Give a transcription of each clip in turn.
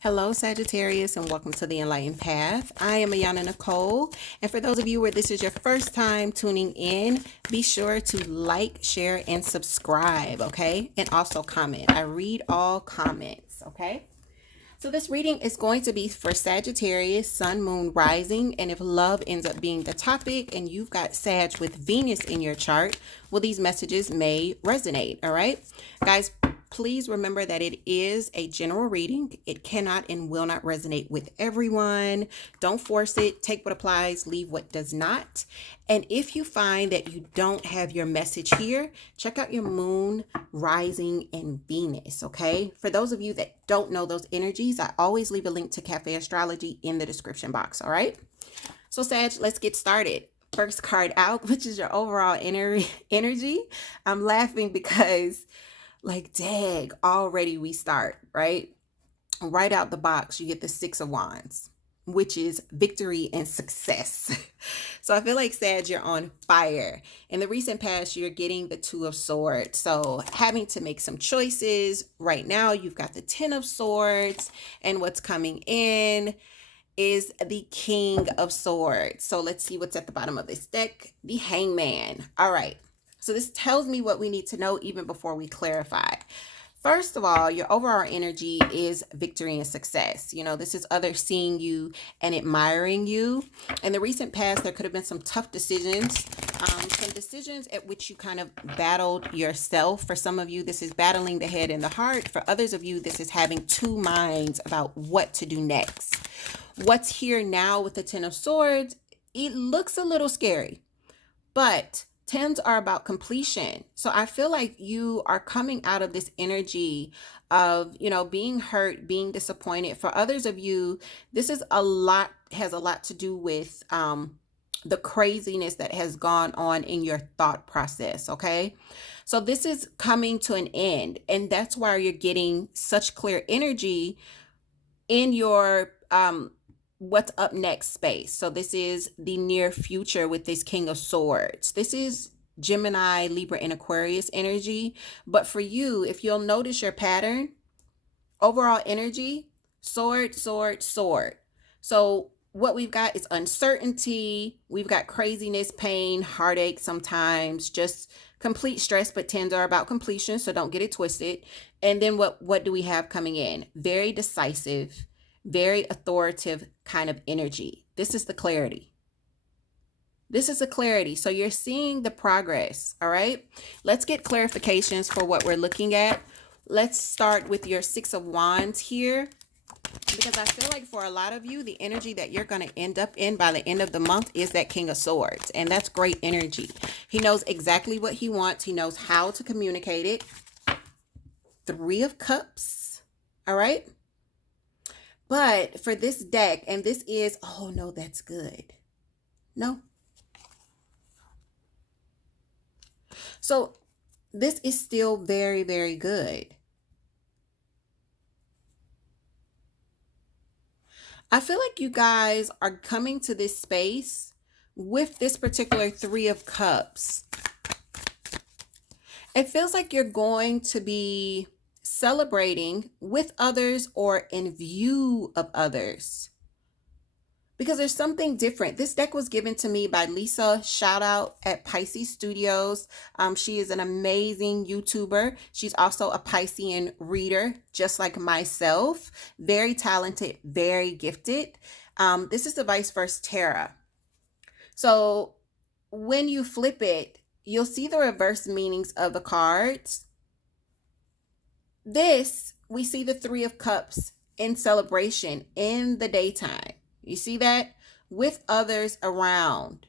Hello, Sagittarius, and welcome to the Enlightened Path. I am Ayana Nicole, and for those of you where this is your first time tuning in, be sure to like, share, and subscribe, okay? And also comment. I read all comments, okay? So this reading is going to be for Sagittarius, Sun, Moon, Rising, and if love ends up being the topic and you've got Sag with Venus in your chart, well, these messages may resonate, all right? Guys, please remember that it is a general reading. It cannot and will not resonate with everyone. Don't force it. Take what applies, leave what does not. And if you find that you don't have your message here, check out your moon, rising, and Venus, okay? For those of you that don't know those energies, I always leave a link to Café Astrology in the description box, all right? So Sag, let's get started. First card out, which is your overall energy. I'm laughing because like, dag, already we start, right? Right out the box, you get the Six of Wands, which is victory and success. So I feel like, Sag, you're on fire. In the recent past, you're getting the Two of Swords. So having to make some choices. Right now, you've got the Ten of Swords, and what's coming in is the King of Swords. So let's see what's at the bottom of this deck. The Hangman. All right. So this tells me what we need to know even before we clarify. First of all, your overall energy is victory and success. You know, this is others seeing you and admiring you. In the recent past, there could have been some tough decisions, some decisions at which you kind of battled yourself. For some of you, this is battling the head and the heart. For others of you, this is having two minds about what to do next. What's here now with the Ten of Swords, it looks a little scary, but tens are about completion. So I feel like you are coming out of this energy of, you know, being hurt, being disappointed. For others of you, this is has a lot to do with the craziness that has gone on in your thought process, okay? So this is coming to an end, and that's why you're getting such clear energy in your what's up next space. So this is the near future with this King of Swords. This is Gemini, Libra, and Aquarius energy. But for you, if you'll notice your pattern, overall energy, sword, sword, sword. So what we've got is uncertainty. We've got craziness, pain, heartache sometimes, just complete stress, but tens are about completion, so don't get it twisted. And then what do we have coming in? Very decisive, very authoritative kind of energy. This is the clarity. This is the clarity. So you're seeing the progress, all right? Let's get clarifications for what we're looking at. Let's start with your Six of Wands here, because I feel like for a lot of you, the energy that you're going to end up in by the end of the month is that King of Swords, and that's great energy. He knows exactly what he wants. He knows how to communicate it. Three of Cups, all right? But for this deck, and this is, oh no, that's good. No. So this is still very, very good. I feel like you guys are coming to this space with this particular Three of Cups. It feels like you're going to be celebrating with others or in view of others, because there's something different. This deck was given to me by Lisa, shout out at Pisces Studios. She is an amazing YouTuber. She's also a Piscean reader, just like myself. Very talented, very gifted. This is the Vice Versa Tarot. So when you flip it, you'll see the reverse meanings of the cards. This, we see the Three of Cups in celebration in the daytime. You see that? With others around.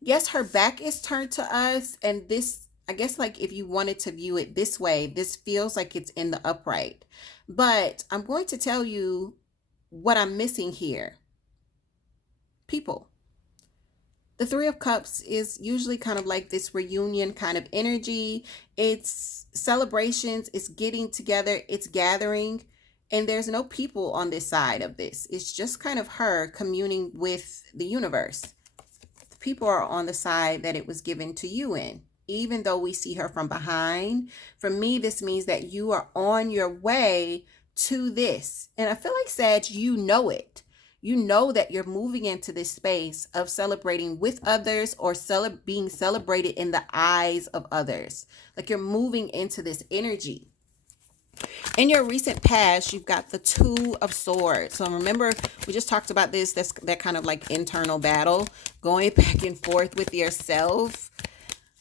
Yes, her back is turned to us, and this, I guess, like if you wanted to view it this way, this feels like it's in the upright. But I'm going to tell you what I'm missing here. People. The Three of Cups is usually kind of like this reunion kind of energy. It's celebrations, it's getting together, it's gathering. And there's no people on this side of this. It's just kind of her communing with the universe. The people are on the side that it was given to you in. Even though we see her from behind, for me, this means that you are on your way to this. And I feel like, Sag, you know it. You know that you're moving into this space of celebrating with others or being celebrated in the eyes of others. Like you're moving into this energy. In your recent past, you've got the Two of Swords. So remember, we just talked about this. That's that kind of like internal battle, going back and forth with yourself.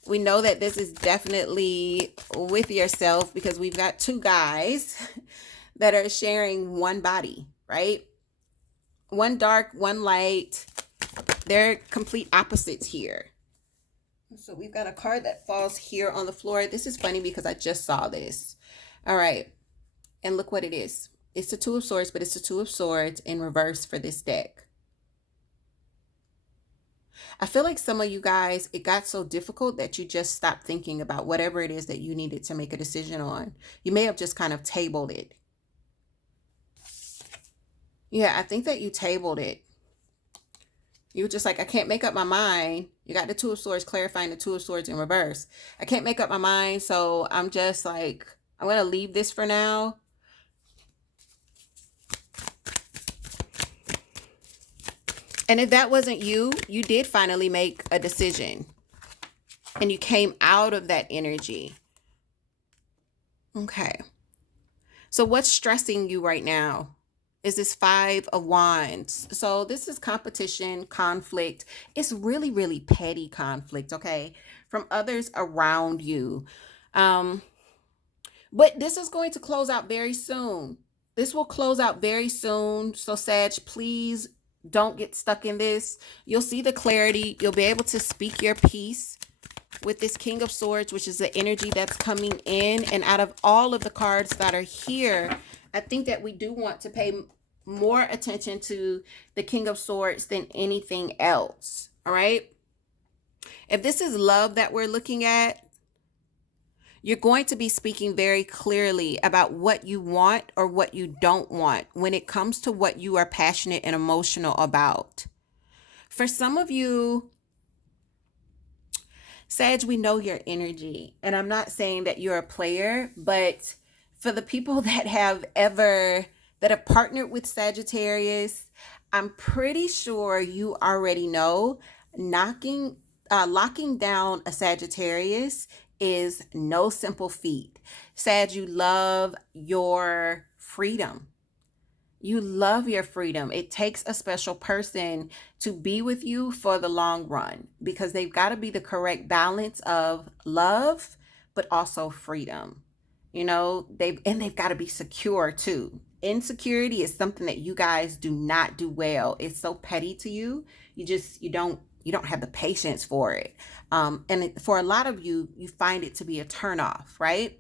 We know that this is definitely with yourself because we've got two guys that are sharing one body, right? One dark, one light. They're complete opposites here. So we've got a card that falls here on the floor. This is funny because I just saw this. All right. And look what it is. It's the Two of Swords, but it's the Two of Swords in reverse for this deck. I feel like some of you guys, it got so difficult that you just stopped thinking about whatever it is that you needed to make a decision on. You may have just kind of tabled it. Yeah, I think that you tabled it. You were just like, I can't make up my mind. You got the Two of Swords clarifying the Two of Swords in reverse. I can't make up my mind, so I'm just like, I'm going to leave this for now. And if that wasn't you, you did finally make a decision. And you came out of that energy. Okay. So what's stressing you right now? Is this Five of Wands. So this is competition, conflict. It's really, really petty conflict, okay? From others around you. But this is going to close out very soon. This will close out very soon. So Sag, please don't get stuck in this. You'll see the clarity. You'll be able to speak your piece with this King of Swords, which is the energy that's coming in. And out of all of the cards that are here, I think that we do want to pay more attention to the King of Swords than anything else. All right. If this is love that we're looking at, you're going to be speaking very clearly about what you want or what you don't want when it comes to what you are passionate and emotional about. For some of you, Sag, we know your energy. And I'm not saying that you're a player, but for the people that have partnered with Sagittarius, I'm pretty sure you already know locking down a Sagittarius is no simple feat. Sag, you love your freedom. You love your freedom. It takes a special person to be with you for the long run because they've got to be the correct balance of love, but also freedom. You know, they've got to be secure too. Insecurity is something that you guys do not do well. It's so petty to you. You don't have the patience for it. For a lot of you, you find it to be a turnoff, right?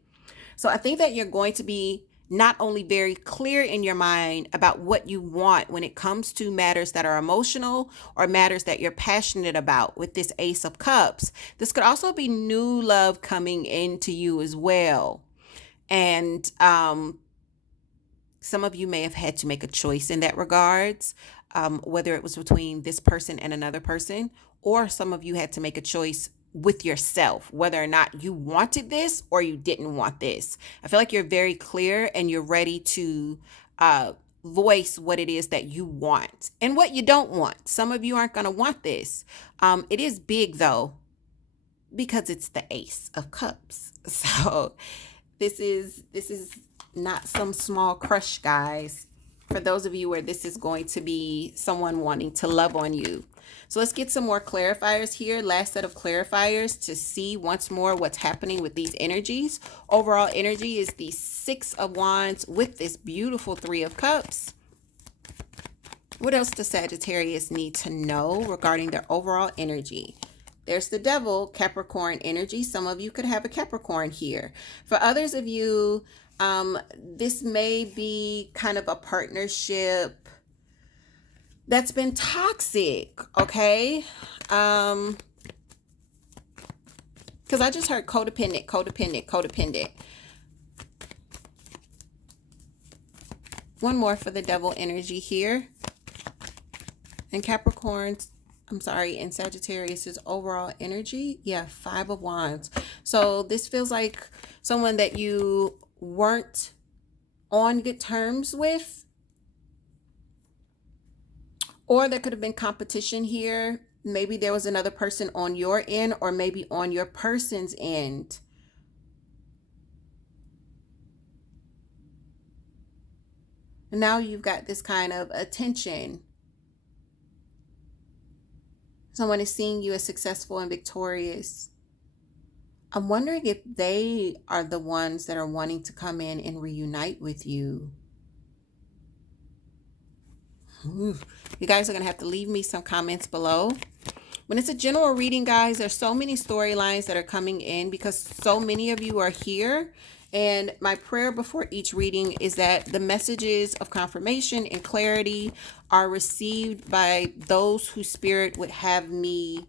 So I think that you're going to be not only very clear in your mind about what you want when it comes to matters that are emotional or matters that you're passionate about with this Ace of Cups. This could also be new love coming into you as well. And some of you may have had to make a choice in that regards, whether it was between this person and another person, or some of you had to make a choice with yourself, whether or not you wanted this or you didn't want this. I feel like you're very clear and you're ready to voice what it is that you want and what you don't want. Some of you aren't going to want this. It is big though, because it's the Ace of Cups. So this is not some small crush, guys. For those of you where this is going to be someone wanting to love on you. So let's get some more clarifiers here. Last set of clarifiers to see once more what's happening with these energies. Overall energy is the Six of Wands with this beautiful Three of Cups. What else does Sagittarius need to know regarding their overall energy? There's the Devil, Capricorn energy. Some of you could have a Capricorn here. For others of you, this may be kind of a partnership that's been toxic, okay? Because I just heard codependent. One more for the Devil energy here. And Capricorn's, and Sagittarius's overall energy. Yeah, Five of Wands. So this feels like someone that you weren't on good terms with, or there could have been competition here. Maybe there was another person on your end, or maybe on your person's end. And now you've got this kind of attention. Someone is seeing you as successful and victorious. I'm wondering if they are the ones that are wanting to come in and reunite with you. Ooh. You guys are going to have to leave me some comments below. When it's a general reading, guys, there's so many storylines that are coming in because so many of you are here. And my prayer before each reading is that the messages of confirmation and clarity are received by those whose spirit would have me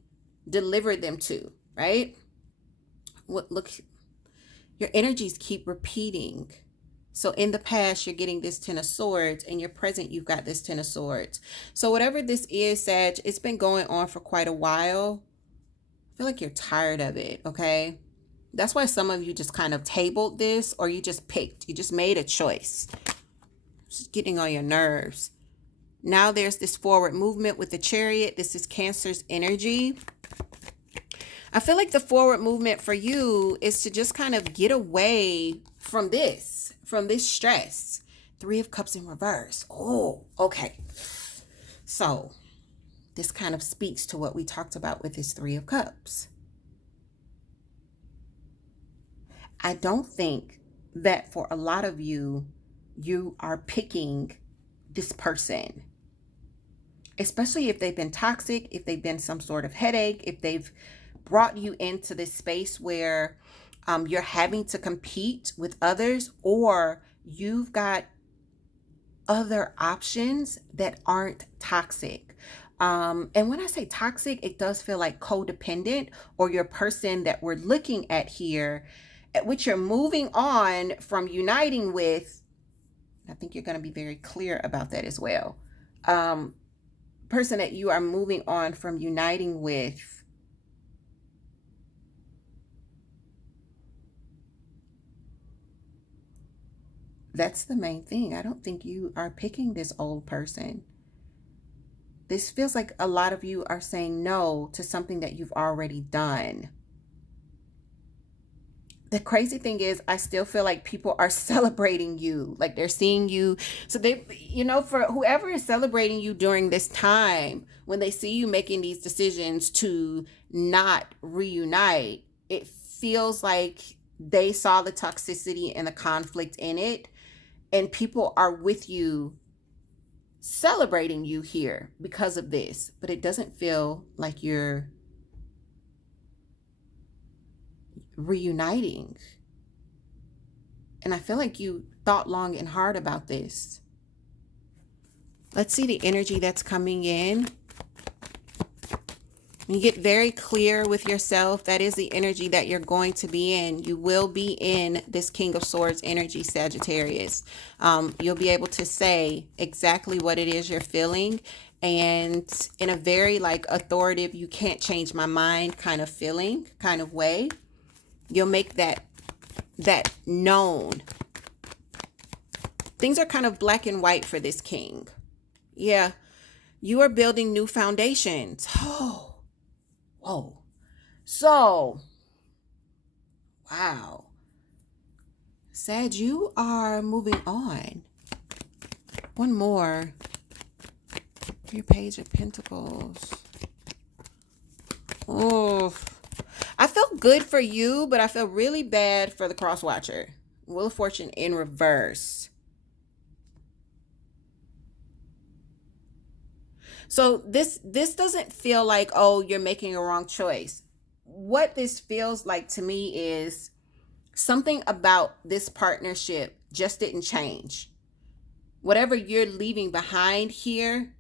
deliver them to, right? Look, your energies keep repeating. So in the past, you're getting this Ten of Swords. In your present, you've got this Ten of Swords. So whatever this is, Sag, it's been going on for quite a while. I feel like you're tired of it, okay? That's why some of you just kind of tabled this, or you just picked. You just made a choice. It's just getting on your nerves. Now there's this forward movement with the Chariot. This is Cancer's energy. I feel like the forward movement for you is to just kind of get away from this stress. Three of Cups in reverse. Oh, okay. So this kind of speaks to what we talked about with this Three of Cups. I don't think that for a lot of you, you are picking this person, especially if they've been toxic, if they've been some sort of headache, if they've brought you into this space where you're having to compete with others, or you've got other options that aren't toxic. And when I say toxic, it does feel like codependent, or your person that we're looking at here, at which you're moving on from uniting with. I think you're going to be very clear about that as well. Person that you are moving on from uniting with, that's the main thing. I don't think you are picking this old person. This feels like a lot of you are saying no to something that you've already done. The crazy thing is, I still feel like people are celebrating you. Like they're seeing you. So they, for whoever is celebrating you during this time, when they see you making these decisions to not reunite, it feels like they saw the toxicity and the conflict in it. And people are with you, celebrating you here because of this. But it doesn't feel like you're reuniting. And I feel like you thought long and hard about this. Let's see the energy that's coming in. You get very clear with yourself. That is the energy that you're going to be in. You will be in this King of Swords energy, Sagittarius. You'll be able to say exactly what it is you're feeling, and in a very authoritative, you can't change my mind kind of feeling, kind of way. You'll make that known. Things are kind of black and white for this king. Yeah, you are building new foundations. Oh. Whoa. So, wow. Sag, you are moving on. One more. Your Page of Pentacles. Oh. I feel good for you, but I feel really bad for the cross watcher. Wheel of Fortune in reverse. So this doesn't feel like, oh, you're making a wrong choice. What this feels like to me is something about this partnership just didn't change. Whatever you're leaving behind here,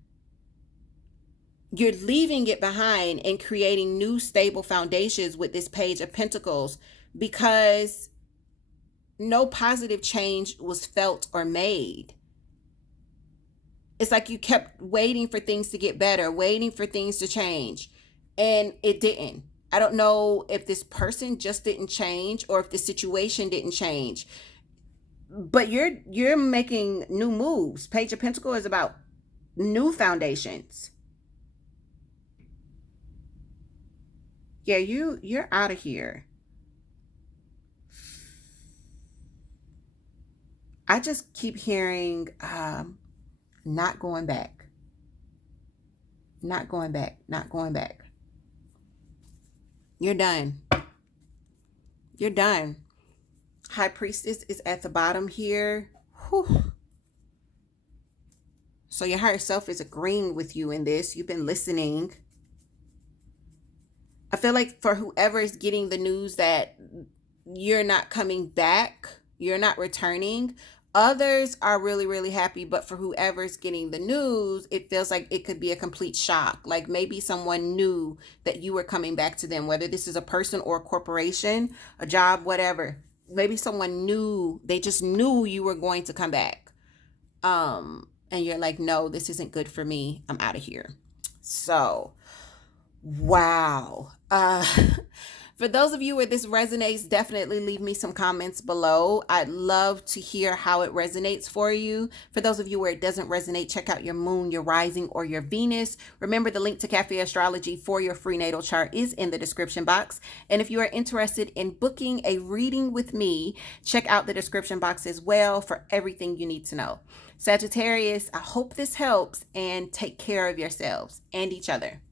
you're leaving it behind and creating new stable foundations with this Page of Pentacles, because no positive change was felt or made. It's like you kept waiting for things to get better, waiting for things to change, and it didn't. I don't know if this person just didn't change or if the situation didn't change. but you're making new moves. Page of Pentacles is about new foundations. Yeah, you're out of here. I just keep hearing not going back. Not going back. Not going back. You're done. You're done. High Priestess is at the bottom here. Whew. So your higher self is agreeing with you in this. You've been listening. I feel like for whoever is getting the news that you're not coming back, you're not returning, others are really, really happy. But for whoever's getting the news, it feels like it could be a complete shock. Like maybe someone knew that you were coming back to them, whether this is a person or a corporation, a job, whatever. Maybe someone knew, they just knew you were going to come back. And you're like, no, this isn't good for me. I'm out of here. So, wow. For those of you where this resonates, definitely leave me some comments below. I'd love to hear how it resonates for you. For those of you where it doesn't resonate, check out your moon, your rising, or your Venus. Remember, the link to Café Astrology for your free natal chart is in the description box. And if you are interested in booking a reading with me, check out the description box as well for everything you need to know. Sagittarius, I hope this helps, and take care of yourselves and each other.